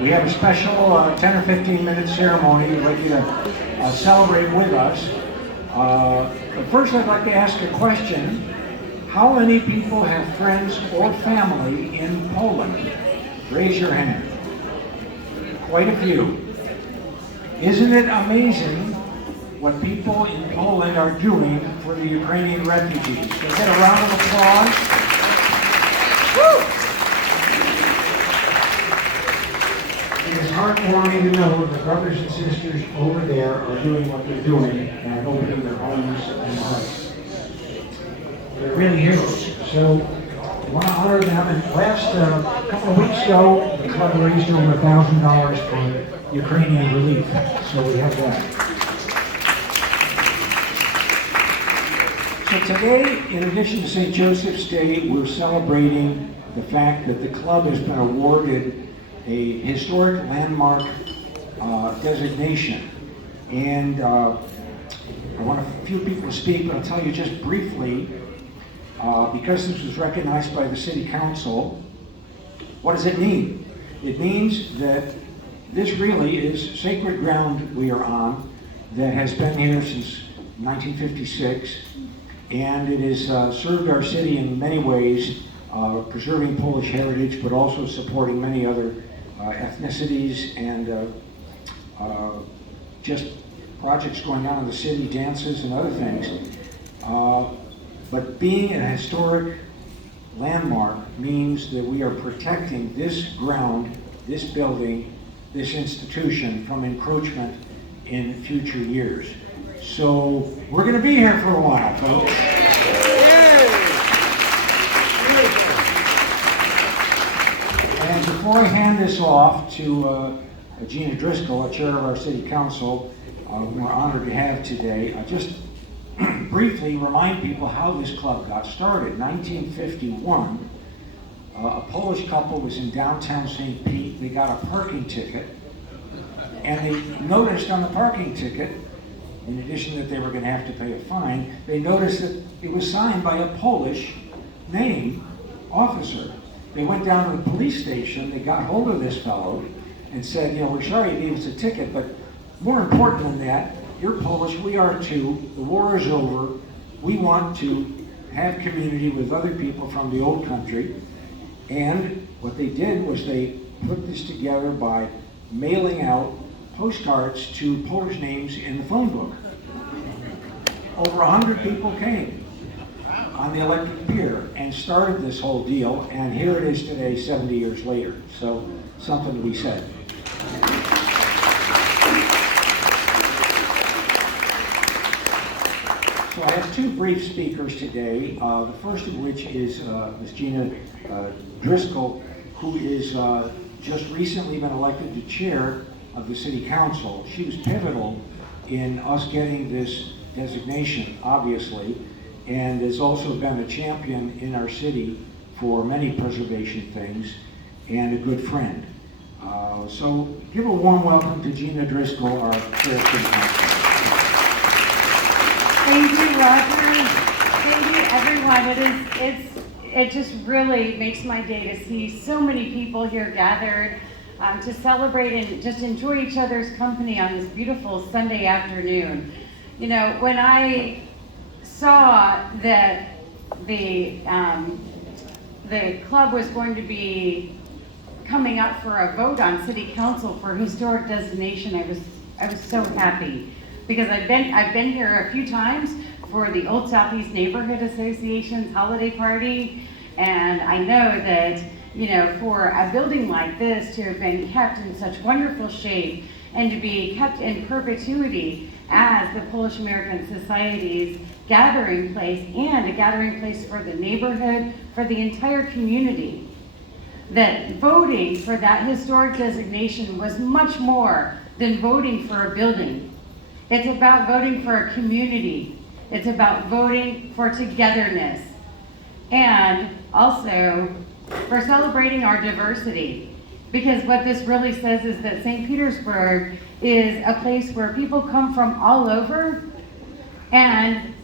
We have a special 10 or 15 minute ceremony. We'd like you to celebrate with us. But first I'd like to ask a question. How many people have friends or family in Poland? Raise your hand. Quite a few. Isn't it amazing what people in Poland are doing for the Ukrainian refugees? Can we get a round of applause? Woo! It is heartwarming to know that brothers and sisters over there are doing what they're doing and opening their homes and hearts. They're really heroes. So I want to honor them. And last couple of weeks ago, the club raised over $1,000 for Ukrainian relief. So we have that. So today, in addition to St. Joseph's Day, we're celebrating the fact that the club has been awarded a historic landmark designation. And I want a few people to speak, but I'll tell you just briefly, because this was recognized by the City Council, what does it mean? It means that this really is sacred ground we are on that has been here since 1956, and it has served our city in many ways, preserving Polish heritage, but also supporting many other ethnicities and just projects going on in the city, dances and other things. But being a historic landmark means that we are protecting this ground, this building, this institution from encroachment in future years. So we're going to be here for a while, folks. And before I hand this off to Gina Driscoll, a chair of our city council, we're honored to have today, just briefly remind people how this club got started. 1951, a Polish couple was in downtown St. Pete. They got a parking ticket, and they noticed on the parking ticket, in addition that they were going to have to pay a fine, they noticed that it was signed by a Polish name officer. They went down to the police station, they got hold of this fellow and said, we're sorry you gave us a ticket, but more important than that, you're Polish, we are too, the war is over, we want to have community with other people from the old country. And what they did was they put this together by mailing out postcards to Polish names in the phone book. Over 100 people came on the electric pier and started this whole deal, and here it is today, 70 years later. So something to be said. So I have two brief speakers today, the first of which is Ms. Gina Driscoll, who is just recently been elected to chair of the City Council. She was pivotal in us getting this designation, obviously, and has also been a champion in our city for many preservation things and a good friend. So give a warm welcome to Gina Driscoll, our chair of City Council. Thank you, Roger. Thank you, everyone. It just really makes my day to see so many people here gathered to celebrate and just enjoy each other's company on this beautiful Sunday afternoon. When I saw that the club was going to be coming up for a vote on City Council for historic designation, I was so happy. Because I've been here a few times for the Old Southeast Neighborhood Association's holiday party, and I know that, for a building like this to have been kept in such wonderful shape and to be kept in perpetuity as the Polish American Society's gathering place and a gathering place for the neighborhood, for the entire community, that voting for that historic designation was much more than voting for a building. It's about voting for a community. It's about voting for togetherness. And also for celebrating our diversity. Because what this really says is that St. Petersburg is a place where people come from all over, and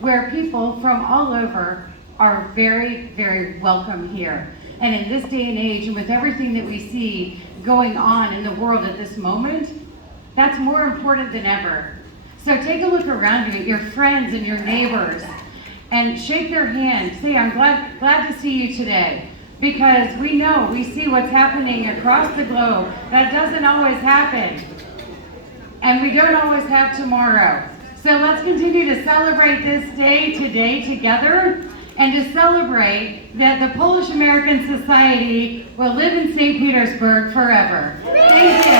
where people from all over are very, very welcome here. And in this day and age, and with everything that we see going on in the world at this moment, that's more important than ever. So take a look around you at your friends and your neighbors and shake their hand. Say, I'm glad to see you today. Because we see what's happening across the globe. That doesn't always happen. And we don't always have tomorrow. So let's continue to celebrate this day today together, and to celebrate that the Polish American Society will live in St. Petersburg forever. Thank you.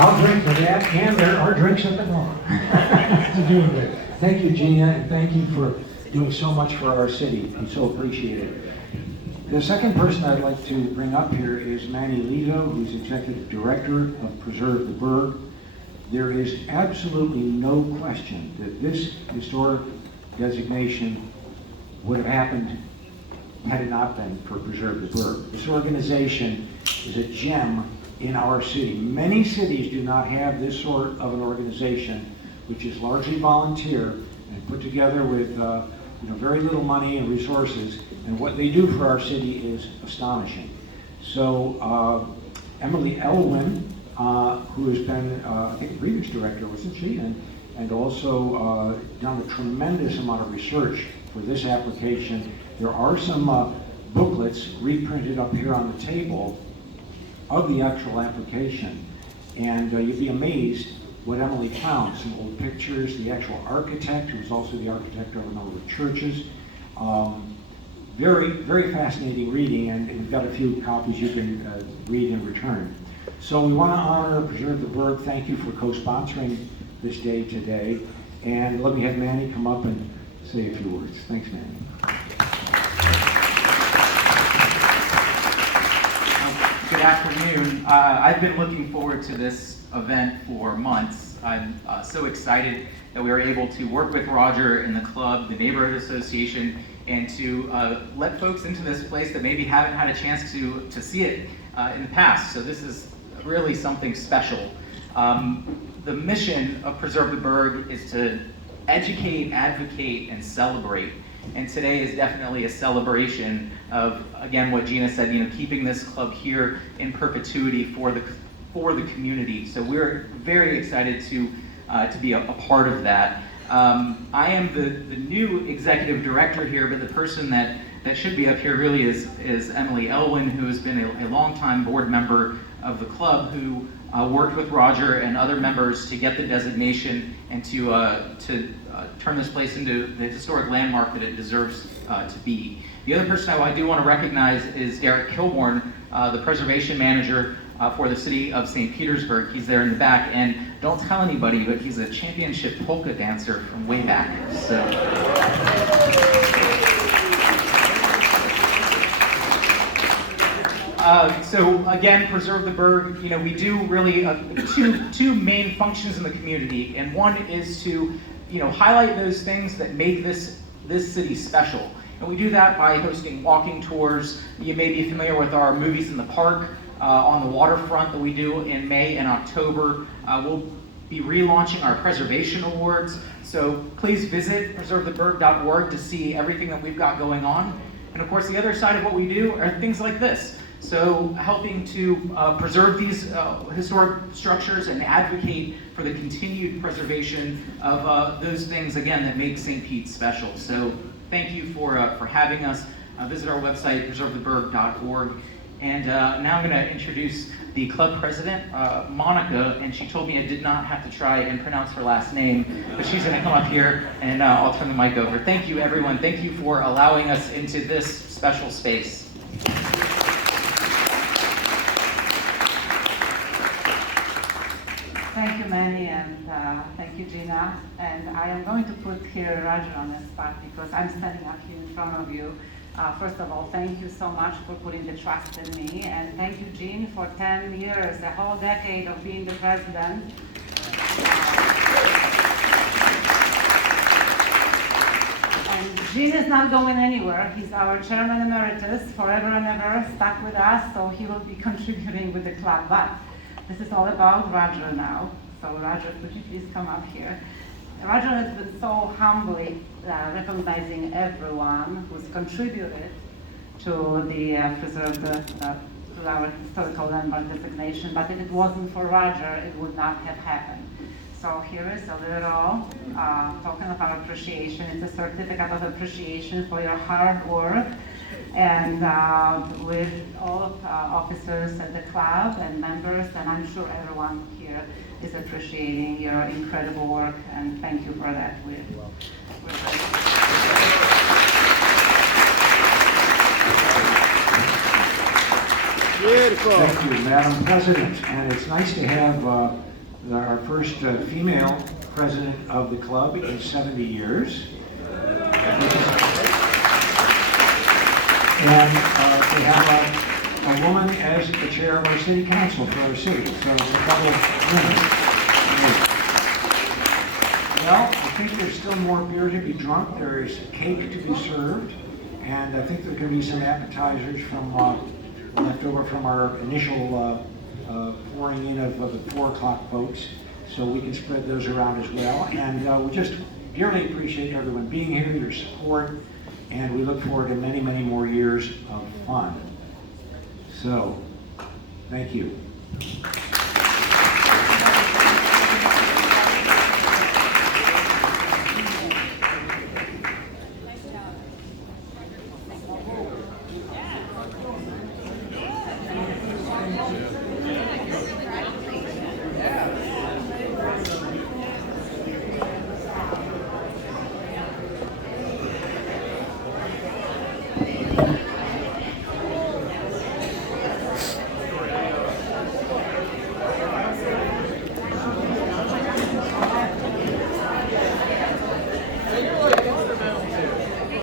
I'll drink for that, and there are drinks at the bar. Doing good. Thank you, Gina, and thank you for doing so much for our city. I'm so appreciated. The second person I'd like to bring up here is Manny Lito, who's Executive Director of Preserve the Burg. There is absolutely no question that this historic designation would have happened had it not been for Preserve the Burg. This organization is a gem in our city. Many cities do not have this sort of an organization, which is largely volunteer and put together with very little money and resources, and what they do for our city is astonishing. So Emily Elwin, who has been, I think, previous director, wasn't she? And also done a tremendous amount of research for this application. There are some booklets reprinted up here on the table of the actual application, and you'd be amazed what Emily found. Some old pictures, the actual architect, who was also the architect of a number of churches. Very, very fascinating reading, and we've got a few copies you can read in return. So we want to honor Preserve the Burg. Thank you for co-sponsoring this day today. And let me have Manny come up and say a few words. Thanks, Manny. Good afternoon. I've been looking forward to this event for months. I'm so excited that we were able to work with Roger and the club, the neighborhood association, and to let folks into this place that maybe haven't had a chance to see it in the past. So this is really something special. The mission of Preserve the Burg is to educate, advocate, and celebrate. And today is definitely a celebration of, again, what Gina said, keeping this club here in perpetuity for the community. So we're very excited to be a part of that. I am the new executive director here, but the person that should be up here really is Emily Elwin, who has been a longtime board member of the club, who worked with Roger and other members to get the designation and to turn this place into the historic landmark that it deserves to be. The other person I do want to recognize is Derek Kilborn, the preservation manager for the city of St. Petersburg. He's there in the back, and don't tell anybody, but he's a championship polka dancer from way back. So again, Preserve the Burg, we do really two main functions in the community, and one is to highlight those things that make this city special. And we do that by hosting walking tours. You may be familiar with our Movies in the Park on the waterfront that we do in May and October. We'll be relaunching our Preservation Awards. So please visit preservetheburg.org to see everything that we've got going on. And of course, the other side of what we do are things like this. So helping to preserve these historic structures and advocate for the continued preservation of those things, again, that make St. Pete special. So thank you for having us. Visit our website, preservetheburg.org. And now I'm going to introduce the club president, Monica, and she told me I did not have to try and pronounce her last name, but she's going to come up here and I'll turn the mic over. Thank you, everyone. Thank you for allowing us into this special space. Thank you, Manny, and thank you, Gina. And I am going to put here Roger on the spot because I'm standing up here in front of you. First of all, thank you so much for putting the trust in me, and thank you, Jean, for 10 years, a whole decade of being the president. And Jean is not going anywhere. He's our chairman emeritus, forever and ever, stuck with us, so he will be contributing with the club. But this is all about Roger now. So Roger, could you please come up here? Roger has been so humbly recognizing everyone who's contributed to the to our historical landmark designation. But if it wasn't for Roger, it would not have happened. So here is a little token of our appreciation. It's a certificate of appreciation for your hard work, and with all of officers at the club and members, and I'm sure everyone here is appreciating your incredible work, and thank you for that. We're Beautiful. Thank you, Madam President. And it's nice to have our first female president of the club in 70 years. And to have a woman as the chair of our city council for our city. So it's a couple of women. Well, I think there's still more beer to be drunk. There is cake to be served. And I think there's going to be some appetizers from left over from our initial pouring in of the 4 o'clock votes. So we can spread those around as well. And we just dearly appreciate everyone being here, your support, and we look forward to many, many more years of fun. So, thank you.